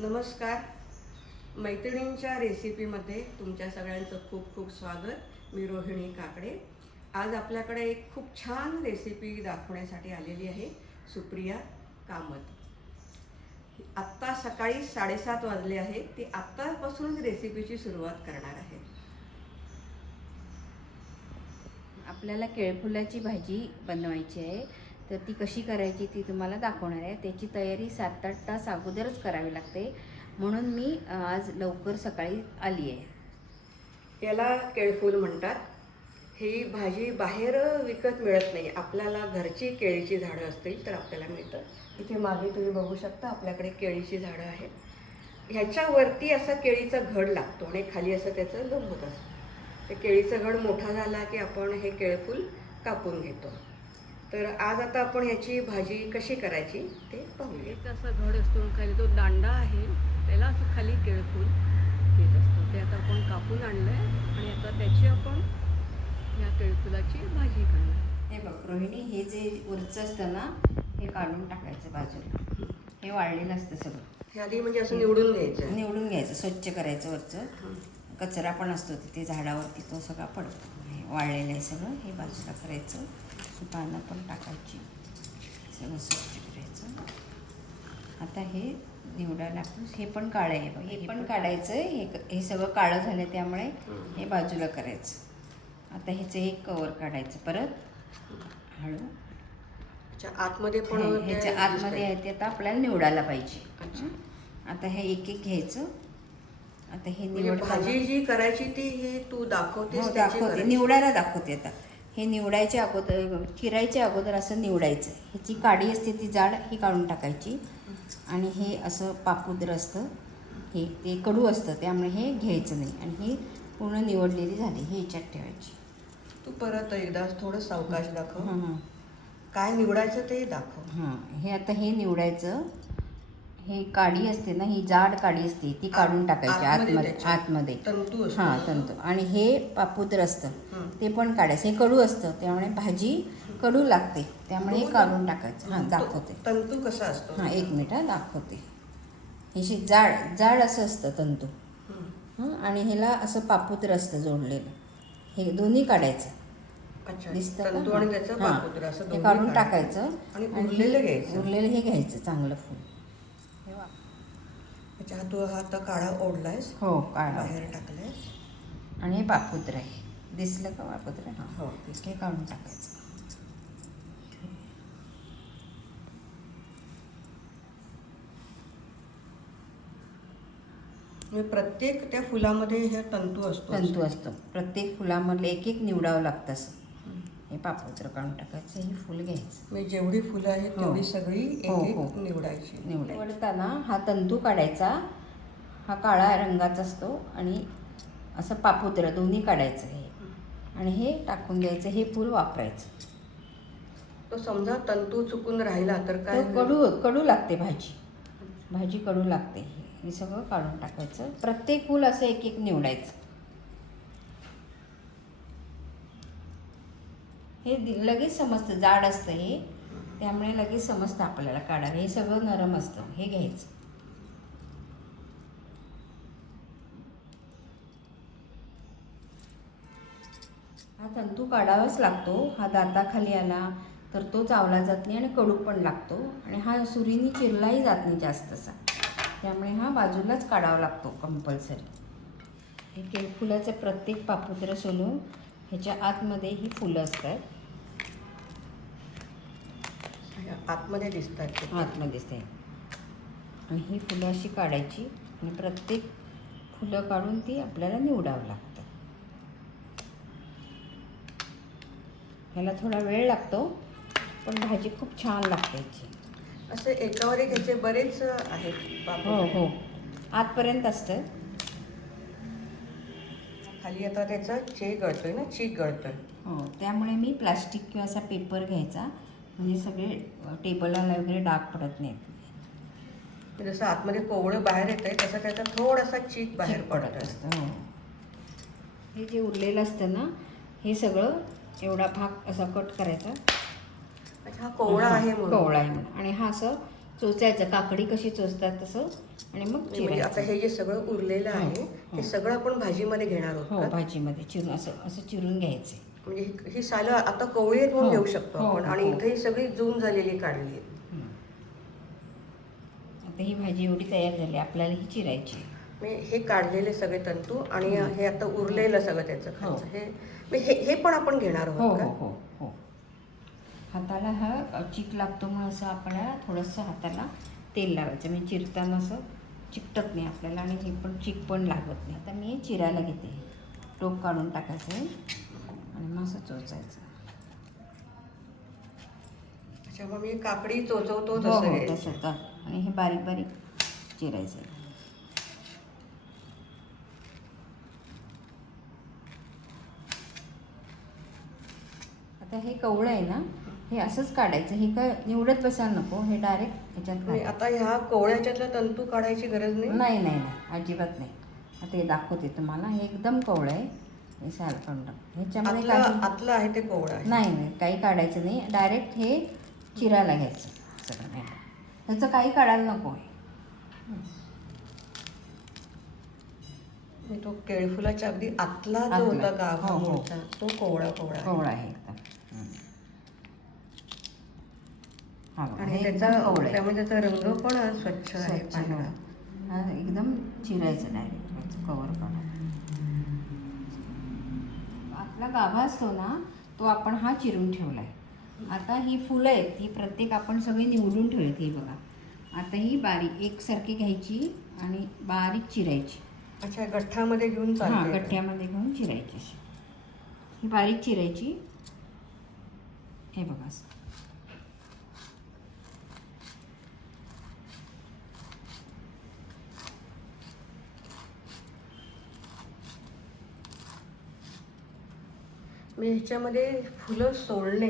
नमस्कार. मैत्रिणींच्या रेसिपीमध्ये तुमच्या सगळ्यांचं खूप खूप स्वागत. मी रोहिणी काकडे. आज आपल्याकडे एक खूप छान रेसिपी दाखवण्यासाठी आलेली आहे. सुप्रिया कामत. आत्ता सकाळी 7:30 वाजले आहे. ती आत्तापासून रेसिपीची सुरुवात करणार आहे. आपल्याला केळफुलाची भाजी बनवायची आहे, तर ती कशी करायची ती तुम्हाला दाखवणार आहे. त्याची तयारी 7-8 तास अगोदरच करावी लागते, म्हणून मी आज लवकर सकाळी आली आहे. याला केळफूल म्हणतात. ही भाजी बाहेर विकत मिळत नाही. आपल्याला घरची केळीची झाडं असतील तर आपल्याला मिळतं. इथे मागे तुम्ही बघू शकता आपल्याकडे केळीची झाडं आहेत. ह्याच्यावरती असा केळीचा घड लागतो आणि खाली असं त्याचं लोंब होत असतं. ते केळीचा घड मोठा झाला की आपण हे केळफूल कापून घेतो. तर आज आता आपण ह्याची भाजी कशी करायची ते पाहूया. एक असा घड असतो, खाली तो दांडा आहे, त्याला असं खाली केळफूल येत असतं. ते आता आपण कापून आणलं आहे आणि आता त्याची आपण या केळफुलाची भाजी करणार. हे बघ रोहिणी, हे जे वरचं असतं ना, हे काढून टाकायचं बाजूला. हे वाळलेलं असतं सगळं. हे आधी म्हणजे असं निवडून घ्यायचं. निवडून घ्यायचं, स्वच्छ करायचं. वरचं कचरा पण असतो तिथे झाडावरती, तो सगळा पडतो. हे वाळलेलं आहे सगळं, हे बाजूला करायचं. ही पानं पण टाकायची, सगळं स्वच्छ करायचं. आता हे निवडायला आपण, हे पण काळं आहे बघ, हे पण काढायचं. हे सगळं काळं झालं त्यामुळे हे बाजूला करायचं. आता ह्याचं एक कवर काढायचं परत हळू. आतमध्ये पण ह्याच्या आतमध्ये आहे ते आता आपल्याला निवडायला पाहिजे. आता हे एक एक घ्यायचं. आता हे निवड, भाजी जी करायची ती हे तू दाखवतेस? दाखवते, निवडायला दाखवते. आता हे निवडायच्या अगोदर, चिरायच्या अगोदर असं निवडायचं. ह्याची काडी असते ती जाड, ही काढून टाकायची. आणि हे असं पापुद्र असतं, हे ते कडू असतं, त्यामुळे हे घ्यायचं नाही. आणि ही पूर्ण निवडलेली झाली, हे ह्याच्यात ठेवायची. तू परत एकदा थोडं सावकाश दाखव. हां, काय निवडायचं ते दाखव. हां, हे आता हे निवडायचं. हे काडी असते ना, ही जाड काडी असते, ती काढून टाकायची आतमध्ये. तंतू असतो. हां, तंतू. आणि हे पापुद्र असतं, ते पण काढायचं. हे कडू असतं, त्यामुळे भाजी कडू लागते, त्यामुळे हे काढून टाकायचं. हां, दाखवते. तंतू कसा असतो? हां, 1 मिनिट दाखवते. हे जाड जाड असं असतं तंतू. आणि ह्याला असं पापुद्र असतं जोडलेलं. हे दोन्ही काढायचं. दिसतं तंतू आणि त्याचं पापुद्र असं हे काढून टाकायचं. आणि उरलेलं घ्यायचं. उरलेलं हे घ्यायचं चांगलं फूल. त्याच्या तू हा आता काळा ओढलायस? हो, काढा बाहेर टाकलायस. आणि हे पापुद्र आहे, दिसलं का पापुद्र? हां, हो. हे काढून टाकायचं. प्रत्येक त्या फुलामध्ये हे तंतू असतो. प्रत्येक फुलामधलं एक एक निवडावं लागतं असं. हे पापुद्र काढून टाकायचं. हे फुल घ्यायचं. म्हणजे जेवढी फुलं आहेत तेवढी सगळी एक निवडायची. निवडताना हा तंतू काढायचा, हा काळा रंगाचा असतो. आणि असं पापुद्र दोन्ही काढायचं. हे आणि हे टाकून द्यायचं. हे फूल वापरायचं. तो समजा तंतू चुकून राहिला तर काय? कडू लागते भाजी कडू लागते. हे सगळं काढून टाकायचं. प्रत्येक फूल असं एक एक निवडायचं. हे लगेच समजतं, जाड असतं हे, त्यामुळे लगेच समजतं आपल्याला काढावं. हे सगळं नरम असतं, हे घ्यायचं. हा तंतू काढावाच लागतो. हा दाताखाली आला तर तो चावला जात नाही आणि कडू पण लागतो. आणि हा सुरीने चिरलाही जात नाही जास्त असा, त्यामुळे हा बाजूलाच काढावा लागतो कंपल्सरी. हे केळफुलाचं प्रत्येक पापुद्र सोलून ह्याच्या आतमध्ये ही फुलं असतात. आतमध्ये दिसतात. आतमध्ये दिसते. आणि ही फुलं अशी काढायची आणि प्रत्येक फुलं काढून ती आपल्याला निवडावं लागतं. ह्याला थोडा वेळ लागतो, पण भाजी खूप छान लागते याची. असे एकावर एक ह्याचे बरेच आहेत. हो, आतपर्यंत असतं. खाली आता त्याचा गळतोय ना, चीक गळतोय. हो, त्यामुळे मी प्लास्टिक किंवा असा पेपर घ्यायचा, म्हणजे सगळे टेबलला वगैरे डाग पडत नाहीत. जसं आतमध्ये कोवळं बाहेर येत आहे तसं त्याचा थोडासा चीक बाहेर पडत असतं. हो, हे जे उरलेलं असतं ना, हे सगळं एवढा भाग असा कट करायचा. अच्छा, हा कोवळा आहे म्हणून. आणि हा असं चोचायचं, काकडी कशी चोचतात तसं, आणि मग म्हणजे आता चिरायचं. हे जे सगळं उरलेलं आहे हे सगळं आपण भाजीमध्ये घेणार आहोत हो, का? भाजीमध्ये चिरून असं असं चिरून घ्यायचे. म्हणजे ही सालं आता कोवळी पण हो, घेऊ शकतो हो, आपण, आणि हो. इथे ही सगळी जून झालेली काढली आहे. आता ही भाजी एवढी तयार झाली, आपल्याला ही चिरायची. हे काढलेले सगळे तंतू आणि हे आता उरलेलं सगळं त्याचं हो. खायचं हे पण आपण घेणार हो आहोत हो का? हो हो. हाताला हा चिक लागतो म्हणून असं आपल्याला थोडंसं हाताला तेल लावायचं, म्हणजे चिरताना असं चिकटत नाही आपल्याला, आणि हे पण चिक पण लागत नाही. आता मी चिरायला घेते, टोप काढून टाकायचं आहे आणि मग असं चोचायचं. अच्छा, मग मी काकडी चोचवतो हो तसं हो हे. तसं तर. आणि हे बारीक बारीक चिरायचं. आता हे कवळं आहे ना, हे असंच काढायचं. हे काय निवडत बसायला नको, हे डायरेक्ट ह्याच्यात आणि घालायचं. आता ह्या कोवळ्याच्यातलं तंतू काढायची गरज नाही? नाही नाही नाही, अजिबात नाही. आता हे दाखवते तुम्हाला, हे एकदम कवळं आहे. हे साल काढून टाक. ह्याच्यामध्ये आतलं आहे ते कोवळं आहे. नाही नाही, काही काढायचं नाही, डायरेक्ट हे चिरायला घ्यायचं सगळं. नाही, ह्याचं काही काढायला नको आहे. तो केळफुलाच्या अगदी आतला जो आतला. होता का हो, हो. मोठा, तो कोवळा कोवळा आहे. कवळं आहे एकदम. हा बघा, आणि हे त्याचा एकदम कवळं आहे. त्यामुळे त्याचा रंग पण स्वच्छ आहे, स्वच्छ, पांढरा. हो. हा एकदम चिरायचं डायरेक्ट, कवर काढून. आपला गाभा असतो ना, तो आपण हा चिरून ठेवला आहे. आता ही फुलं आहेत, ही प्रत्येक आपण सगळी निवडून ठेवली. ही बघा, आता ही बारीक एकसारखी घ्यायची आणि बारीक चिरायची. अच्छा, गठ्ठामध्ये घेऊन हां, चालते का? गठ्ठ्यामध्ये घेऊन चिरायची अशी. ही बारीक चिरायची. हे बघा असं. मी ह्याच्यामध्ये फुलं सोलणे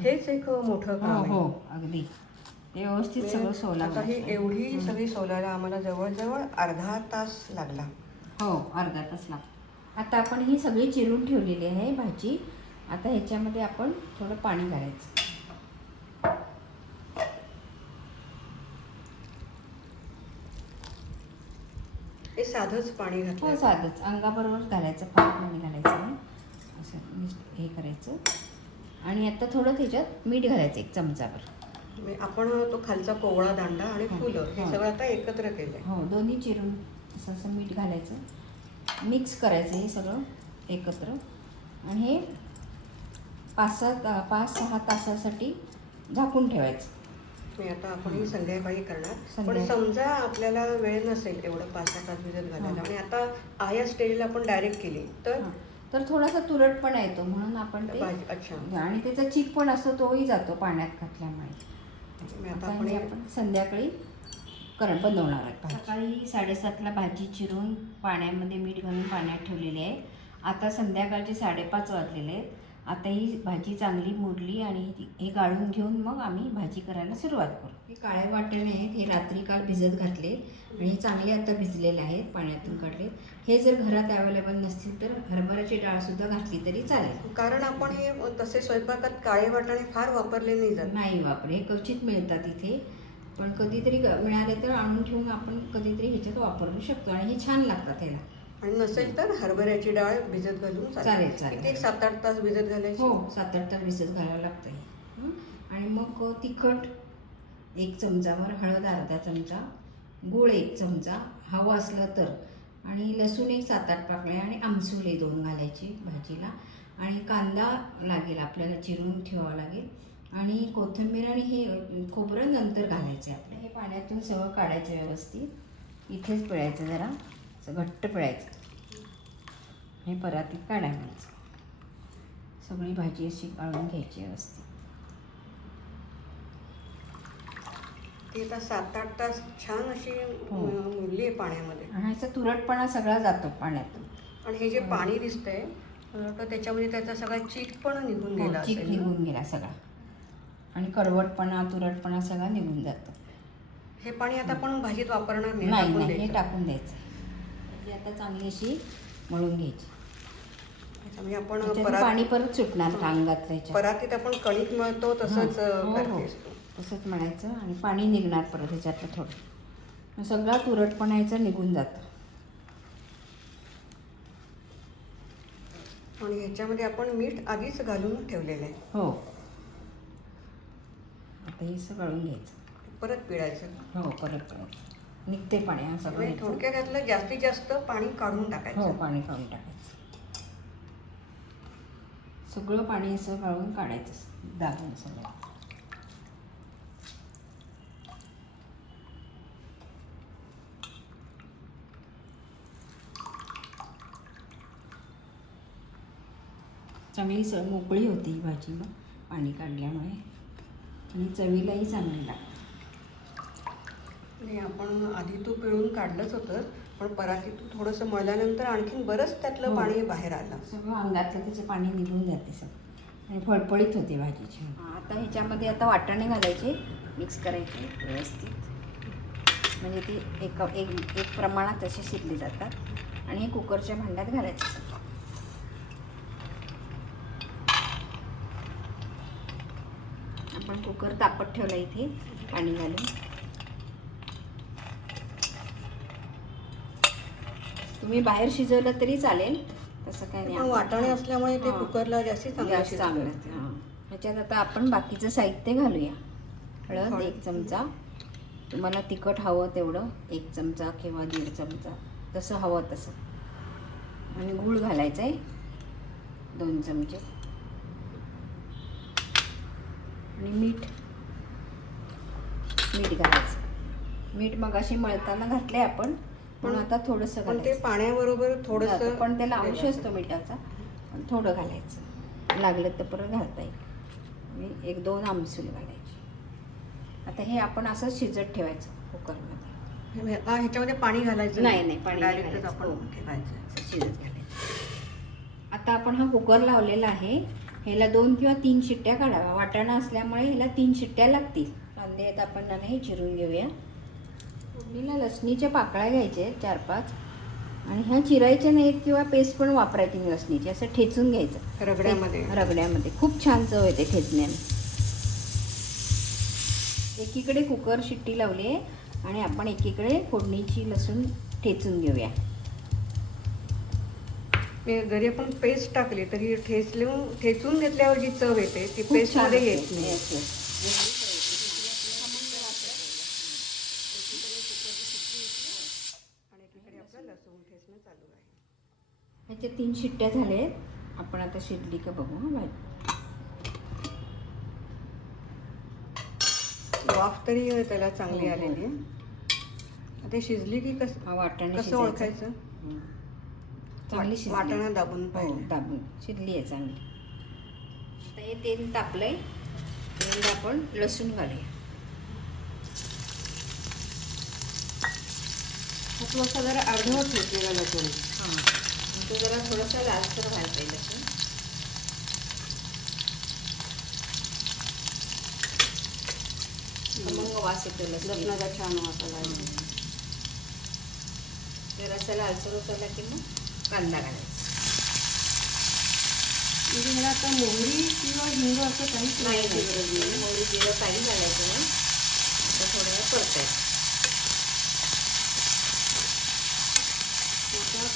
हेच एक मोठं हो काम हो, आहे. अगदी ते व्यवस्थित सगळं सोला. आता ही एवढी सगळी सोलायला आम्हाला जवळजवळ अर्धा तास लागला. हो, अर्धा तास लागतो. आता आपण ही सगळी चिरून ठेवलेली आहे भाजी. आता ह्याच्यामध्ये आपण थोडं पाणी घालायचं. हे साधंच पाणी हो, घातलं. साधंच अंगाबरोबर घालायचं, फार पाणी घालायचं नाही. असं हे करायचं. आणि आता थोडं त्याच्यात मीठ घालायचं, 1 चमचाभर. आपण तो खालचा कोवळा दांडा आणि हो, फुलं हे हो. सगळं आता एकत्र केलंय. हो, दोन्ही चिरून असं असं मीठ घालायचं, मिक्स करायचं हे सगळं एकत्र. आणि हे 5-6 तासासाठी झाकून ठेवायचं. आता आपण ही संध्याकाळी करणार. पण संध्याकाळी. समजा आपल्याला वेळ नसेल एवढं 5-6 तास भिजत घालायला, आणि आता आया स्टेजला आपण डायरेक्ट केली तर हां, तर थोडासा तुरटपणा येतो म्हणून आपण ते. भाजी. अच्छा, आणि त्याचा चीक पण असतो, तोही जातो पाण्यात घातल्यामुळे. आता आता आपण हे आपण संध्याकाळी बनवणार आहे. सकाळी 7:30ला भाजी चिरून पाण्यामध्ये मीठ घालून पाण्यात ठेवलेली आहे. आता संध्याकाळचे 5:30 वाजलेले आहेत. आता ही भाजी चांगली मुरली आणि हे गाळून घेऊन मग आम्ही भाजी करायला सुरुवात करू. हे काळे वाटाणे आहेत, हे रात्री काल भिजत घातले आणि हे चांगले आता भिजलेले आहेत, पाण्यातून काढले. हे जर घरात अवेलेबल नसतील तर हरभऱ्याची डाळसुद्धा घातली तरी चालेल. कारण आपण हे तसे स्वयंपाकात काळे वाटाणे फार वापरले नाही जात. नाही वापरे, हे क्वचित मिळतात इथे, पण कधीतरी मिळाले तर आणून ठेवून आपण कधीतरी ह्याच्यात वापरू शकतो आणि हे छान लागतात ह्याला. आणि नसेल तर हरभऱ्याची डाळ भिजत घालून चालेल, चालेल. किती 7-8 तास भिजत घालायची. हो, 7-8 तास भिजत घालावं लागतं हे. आणि मग तिखट 1 चमचावर, हळद अर्धा चमचा, गूळ 1 चमचा हवं असलं तर, आणि लसूण एक 7-8 पाकळ्या, आणि आमसुले 2 घालायची भाजीला. आणि कांदा लागेल आपल्याला, चिरून ठेवावा लागेल. आणि कोथिंबीर आणि हे खोबरं नंतर घालायचं आहे आपलं. हे पाण्यातून सगळं काढायचं व्यवस्थित. इथेच पिळायचं, जरा असं घट्ट पिळायचं. हे परातीत काढायचं. सगळी भाजी अशी काढून घ्यायची व्यवस्थित. ती आता 7-8 तास छान अशी मुरली आहे पाण्यामध्ये. आणि ह्याचा तुरटपणा सगळा जातो पाण्यातून. आणि हे जे पाणी दिसतंय तर त्याच्यामध्ये त्याचा सगळा चीक पण निघून गेला चीक असेल. निघून गेला सगळा, आणि कडवटपणा तुरटपणा सगळा निघून जातो. हे पाणी आता आपण भाजीत वापरणार नाही, नाही टाकून नाही, हे द्यायचं. टाकून द्यायचं. ही आता चांगली अशी मळून घ्यायची. अच्छा, म्हणजे आपण पाणी परत सुटणार अंगात त्याच्या. परातीत आपण कणिक मळतो तसंच हो, हो. करतेस तू. तसंच मळायचं आणि पाणी निघणार परत ह्याच्यातलं थोडं. मग सगळा तुरटपणा याचा निघून जातं. आणि ह्याच्यामध्ये आपण मीठ आधीच घालून ठेवलेलं आहे. हो. आता हे सगळं गाळून घ्यायचं. परत पिळायचं. हो, परत पिळायचं. निघते पाणी हा सगळं. म्हणजे थोडक्यात यातलं जास्तीत जास्त पाणी काढून टाकायचं. हो, पाणी काढून टाकायचं. सगळं पाणी असं गाळून काढायचं दाबून सगळं. चांगली मोकळी होती ही भाजी मग पाणी काढल्यामुळे आणि चवीलाही चांगली लागते. नाही, आपण आधी तू पिळून काढलंच होतं, पण परातीतून थोडंसं मळल्यानंतर आणखीन बरंच त्यातलं पाणी बाहेर आलं. सगळं अंगातलं त्याचं पाणी निघून जाते सगळं आणि फळफळीत होते भाजीची. आता ह्याच्यामध्ये आता वाटाणे घालायचे, मिक्स करायचे व्यवस्थित, म्हणजे ती एक प्रमाणात असे शिजले जातात आणि हे कुकरच्या भांड्यात घालायचे. आपण कुकर तापत ठेवला इथे पाणी घालून. तुम्ही बाहेर शिजवलं तरी चालेल, तसं काही नाही. पण वाटाणे असल्यामुळे ते कुकरला जास्ती चांगलं चांगलं. ह्याच्यात आता आपण बाकीचं साहित्य घालूया. हळद 1 चमचा, तुम्हाला तिखट हवं तेवढं 1 चमचा किंवा 1.5 चमचा, जसं हवं तसं. आणि गूळ घालायचं आहे 2 चमचे आणि मीठ घालायचं. मीठ मगाशी मळताना घातलंय आपण, पण आता थोडंसं पण ते घालायचं. पाण्याबरोबर थोडंसं, पण त्याला अंश असतो मिठाचा, पण थोडं घालायचं. लागलं तर परत घालता येईल. आणि 1-2 आमसूल घालायची. आता हे आपण असंच शिजत ठेवायचं कुकरमध्ये. ह्याच्यामध्ये पाणी घालायचं नाही, पाणी डायरेक्टच आपण ठेवायचं, शिजत घालायचं. आता आपण हा कुकर लावलेला आहे, ह्याला 2 किंवा 3 शिट्ट्या काढाव्या. वाटाणा असल्यामुळे ह्याला 3 शिट्ट्या लागतील. कांदे आहेत आपण नाही चिरून घेऊया. फोडणीला लसणीच्या पाकळ्या घ्यायच्या 4-5 आणि ह्या चिरायच्या नाहीत किंवा पेस्ट पण वापरायची लसणीची. असं ठेचून घ्यायचं रगड्यामध्ये. खूप छान चव येते ठेचण्याने. एकीकडे कुकर शिट्टी लावली आहे आणि आपण एकीकडे फोडणीची लसूण ठेचून घेऊया. जरी आपण पेस्ट टाकली तरी ठेचून घेतल्यावर जी चव येते ती पेस्ट मध्ये येत नाही. आणि एकीकडे आपलं लसूण ठेचणं चालू आहे. ह्याच्या 3 शिट्ट्या झाल्या. आपण आता शिजली का बघू. भाजी वाफ तरी त्याला चांगली आलेली आहे. आता शिजली की कसं ओळखायचं? चांगली शिजली. वाटाणा दाबून पाहिजे. दाबून शिजली आहे चांगली. आता हे तेल तापलंय, मग आपण लसूण घालूया. थोडासा जरा अर्धवट घेतलेला लसूण. तो जरा थोडासा लालसर घालते लसूण. खमंग वास येतो लसणाचा छान वास आला. जरासा लालसर उतरला की मग कांदा घालायचा. म्हणजे मला आता मोहरी किंवा हिंग असं काहीच नाही गरज नाही. मोहरी जिरं काही घालायचं नाही. आता थोडं वेळ परतायचं.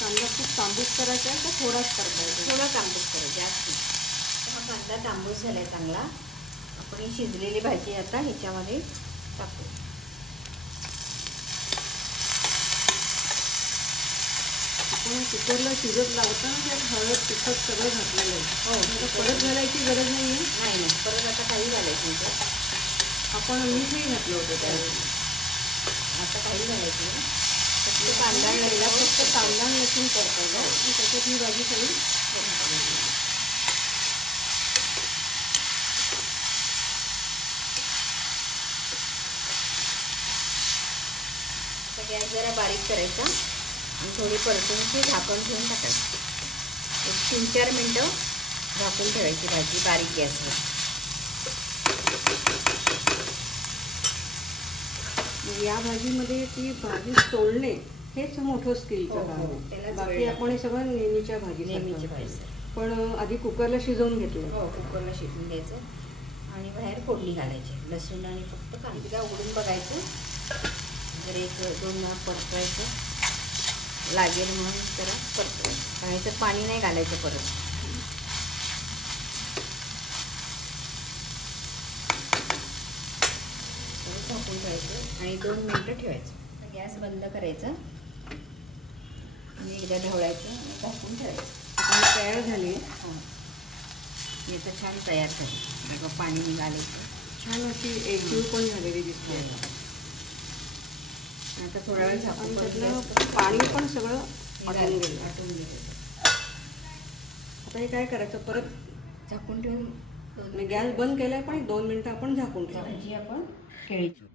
कांदा खूप तांबूस करायचा आहे का थोडाच परतायचा? थोडा तांबूस करायचा, जास्त. हा कांदा तांबूस झाला आहे चांगला. आपण ही शिजलेली भाजी आता ह्याच्यामध्ये टाकू. आपण कुकरला शिजत लावताना त्यात हळद तिखट सगळं घातलेलं आहे. हो, परत घालायची गरज नाही आहे. नाही परत आता काही घालायचं नाही. आपण मीठही घातलं होतं त्यावेळी. आता काही घालायचं नाही. फक्त कांदा घालायला फक्त कांदा लसूण परतायला आणि त्याच्यात ही भाजी सगळी. गॅस जरा बारीक करायचा आणि थोडी परतून झाकण ठेवून टाकायची. 3-4 मिनटं झाकून ठेवायची भाजी बारीक गॅसवर. या भाजीमध्ये ती भाजी सोलणे हेच मोठं स्किलचं काम आहे. बाकी आपण हे सगळं नेहमीच्या भाजी. भाजी पण आधी कुकरला शिजवून घेतलं. कुकरला शिजवून घ्यायचं आणि बाहेर फोडणी घालायची. लसूण आणि फक्त कांदा. एकदा उघडून बघायचं, जर 1-2 वेळा परतवायचं, लागेल म्हणून जरा परतवायचं. आणि तर पाणी नाही घालायचं परत. झाकून ठेवायचं आणि 2 मिनटं ठेवायचं. गॅस बंद करायचा आणि एकदा ढवळायचं आणि झाकून ठेवायचं. आता ही तयार झाली. हे तर छान तयार झाली. बघा पाणी निघालायचं. छान अशी एकजीव पण झालेली दिसते. आता थोडा वेळ झाकून आणि परत त्यातलं गॅस पाणी पण सगळं आटून गेलं. आटून गेलं. आता हे काय करायचं, परत झाकून ठेवून 2 गॅस बंद केलाय पण 2 मिनिटं आपण झाकून ठेवायचं. भाजी आपण केळीची.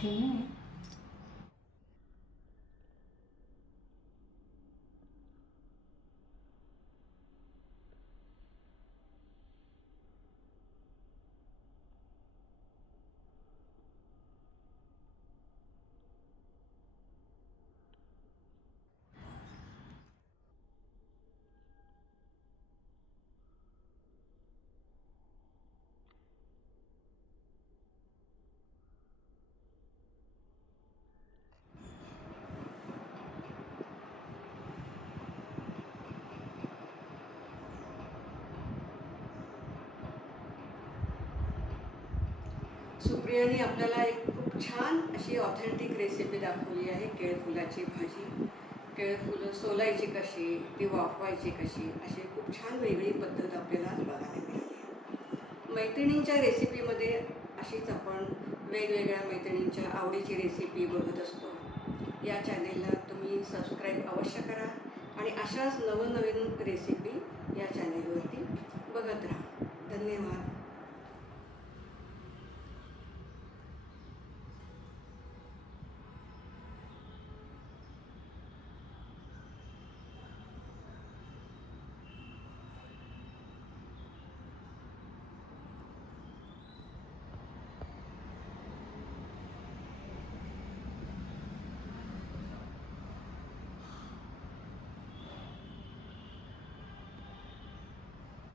ठेवून सुप्रियाने आपल्याला एक खूप छान अशी ऑथेंटिक रेसिपी दाखवली आहे. केळफुलाची भाजी. केळफुलं सोलायची कशी, ती वाफवायची कशी, अशी खूप छान वेगळी पद्धत आपल्याला आज बघायला मिळाली. मैत्रिणींच्या रेसिपीमध्ये अशीच आपण वेगवेगळ्या मैत्रिणींच्या आवडीची रेसिपी बघत असतो. या चॅनेलला तुम्ही सबस्क्राईब अवश्य करा आणि अशाच नवनवीन रेसिपी या चॅनेलवरती बघत राहा. धन्यवाद.